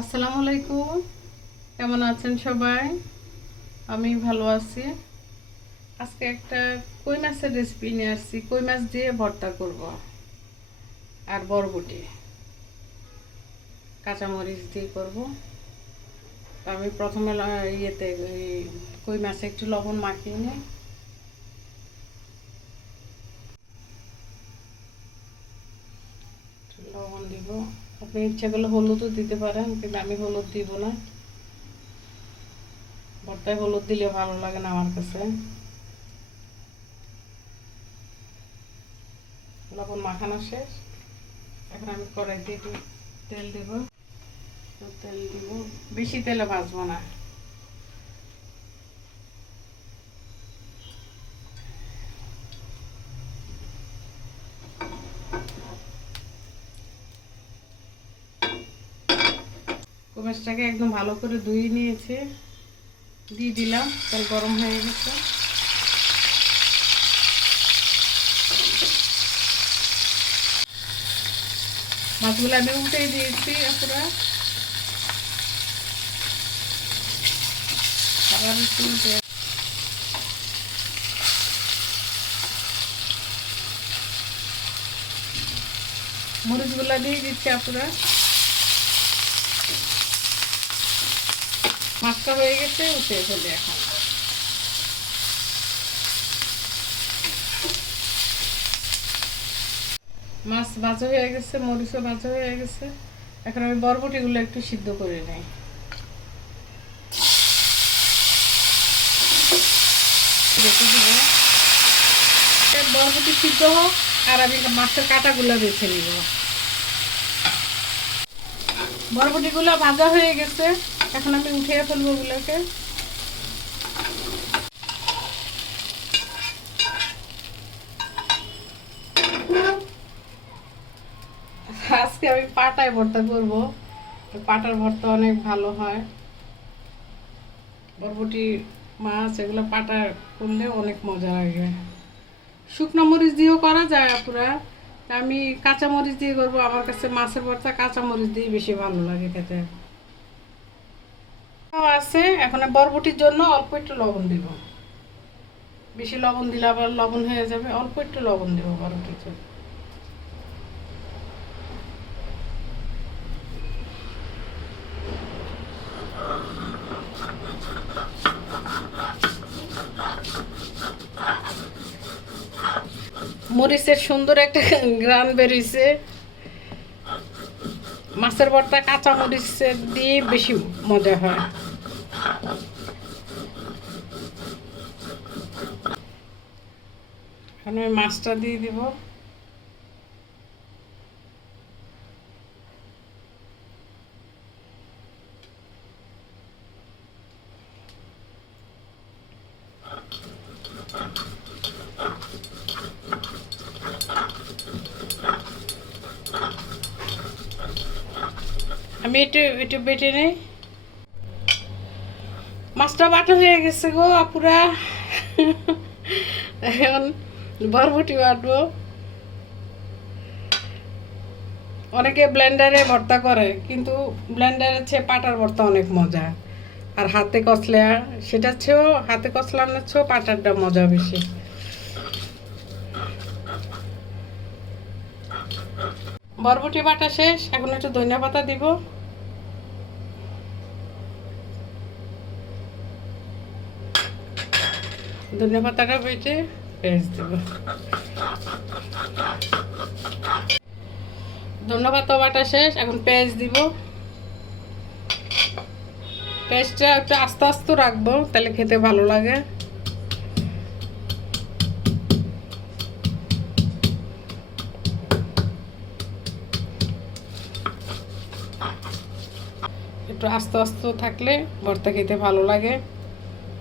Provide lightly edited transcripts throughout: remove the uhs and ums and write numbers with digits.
আসসালামু আলাইকুম। কেমন আছেন সবাই? আমি ভালো আছি। আজকে একটা কই মাছের রেসিপি নিয়ে আসছি। কই মাছ দিয়ে ভর্তা করব আর বরবটি কাঁচামরিচ দিয়ে করব। তো আমি প্রথমে কই মাছে একটু লবণ মাখিয়ে নিই। লবণ দিব। আপনি ইচ্ছা করলে হলুদও দিতে পারেন, কিন্তু আমি হলুদ দিব না। ভর্তায় হলুদ দিলে ভালো লাগে না আমার কাছে। লবণ মাখানো শেষ। এখন আমি কড়াইতে একটু তেল দেব। তেল দিব, বেশি তেলে ভাজবো না। মাছটাকে একদম ভালো করে ধুয়ে নিয়েছে, দিয়ে দিলাম। তেল গরম হয়ে গেছে। মাছগুলো আমি উল্টে দিয়েছি পুরো। আবার উল্টে মরিচগুলো দিয়ে দিচ্ছি পুরো। মাছটা হয়ে গেছে, উঠে ফেলে এখন। মাছ ভাজা হয়ে গেছে, মরিচও ভাজা হয়ে গেছে। এখন আমি বরবটিগুলো একটু সিদ্ধ করে নিই। রেখে দিব। বরবটি সিদ্ধ হোক আর আমি মাছের কাঁটাগুলো বেছে নিব। বরবটিগুলো ভাজা হয়ে গেছে, এখন আমি উঠিয়ে ফেলবো ওগুলোকে। আজকে আমি পাটায় ভর্তা করব। পাটার ভর্তা অনেক ভালো হয়। বরবটি মাছ এগুলো পাটা করলে অনেক মজা লাগে। শুকনো মরিচ দিয়েও করা যায় পুরা। আমি কাঁচা মরিচ দিয়ে করবো। আমার কাছে মাছের ভর্তা কাঁচা মরিচ দিয়ে বেশি ভালো লাগে খেতে। আছে এখন বরবটির জন্য অল্প একটু লবণ দিব। বেশি লবণ দিলে আবার লবণ হয়ে যাবে। অল্প একটু লবণ দেবো বরবটির জন্য। মরিচের সুন্দর একটা গ্রান বেরিয়েছে। মাছের ভর্তা কাঁচা মরিচের দিয়ে বেশি মজা হয়। এখন আমি মাছটা দিয়ে দিব। আমি একটু একটু বেটে নেই। মাছটা বাটা হয়ে গেছে গো আপুরা। এখন বরবটি বাটবো। অনেকে ব্লেন্ডারে ভর্তা করে, কিন্তু ব্লেন্ডারের চেয়ে পাটার ভর্তা অনেক মজা। আর হাতে কষলে সেটার চেয়েও, হাতে কষলানোর চেয়েও পাটারটা মজা বেশি। বরবটি বাটা শেষ, এখন একটু ধনিয়া পাতা দিব। ধনিয়া পাতাটা বেটে পেঁয়াজ দেব। ধনিয়া পাতা বাটা শেষ, এখন পেঁয়াজ দিব। পেঁয়াজটা একটু আস্তে আস্তে রাখবো, তাহলে খেতে ভালো লাগে। একটু আস্তে আস্তে থাকলে ভর্তা খেতে ভালো লাগে,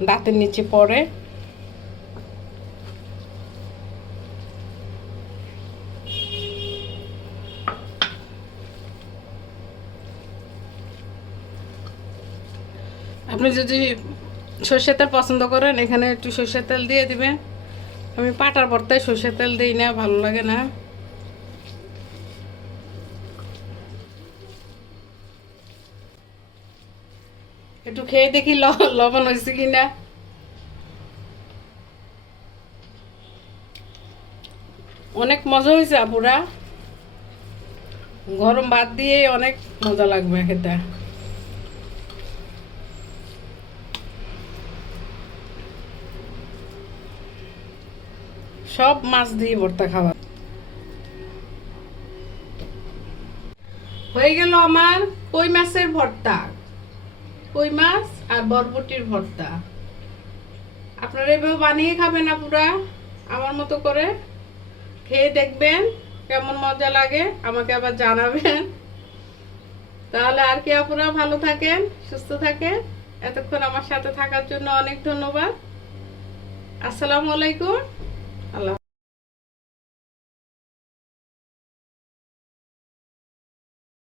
দাঁতের নিচে পড়ে। আপনি যদি সরষের তেল পছন্দ করেন, এখানে একটু সরষের তেল দিয়ে দিবেন। আমি পাটার ভর্তায় সরষের তেল দিই না, ভালো লাগে না। একটু খেয়ে দেখি লবণ হয়েছে কিনা। অনেক মজা হয়েছে আপুরা, গরম ভাত দিয়ে অনেক মজা লাগবে খেতে। সব মাছ দিয়ে ভর্তা খাওয়া হয়ে গেল আমার কই মাছের ভর্তা, কই মাছ আর বরবটির ভর্তা। আপনারা এভাবে বানিয়ে খাবেন আপুরা, আমার মতো করে খেয়ে দেখবেন কেমন মজা লাগে, আমাকে আবার জানাবেন। তাহলে আর কি আপুরা, ভালো থাকেন, সুস্থ থাকেন। এতক্ষণ আমার সাথে থাকার জন্য অনেক ধন্যবাদ। আসসালামু আলাইকুম।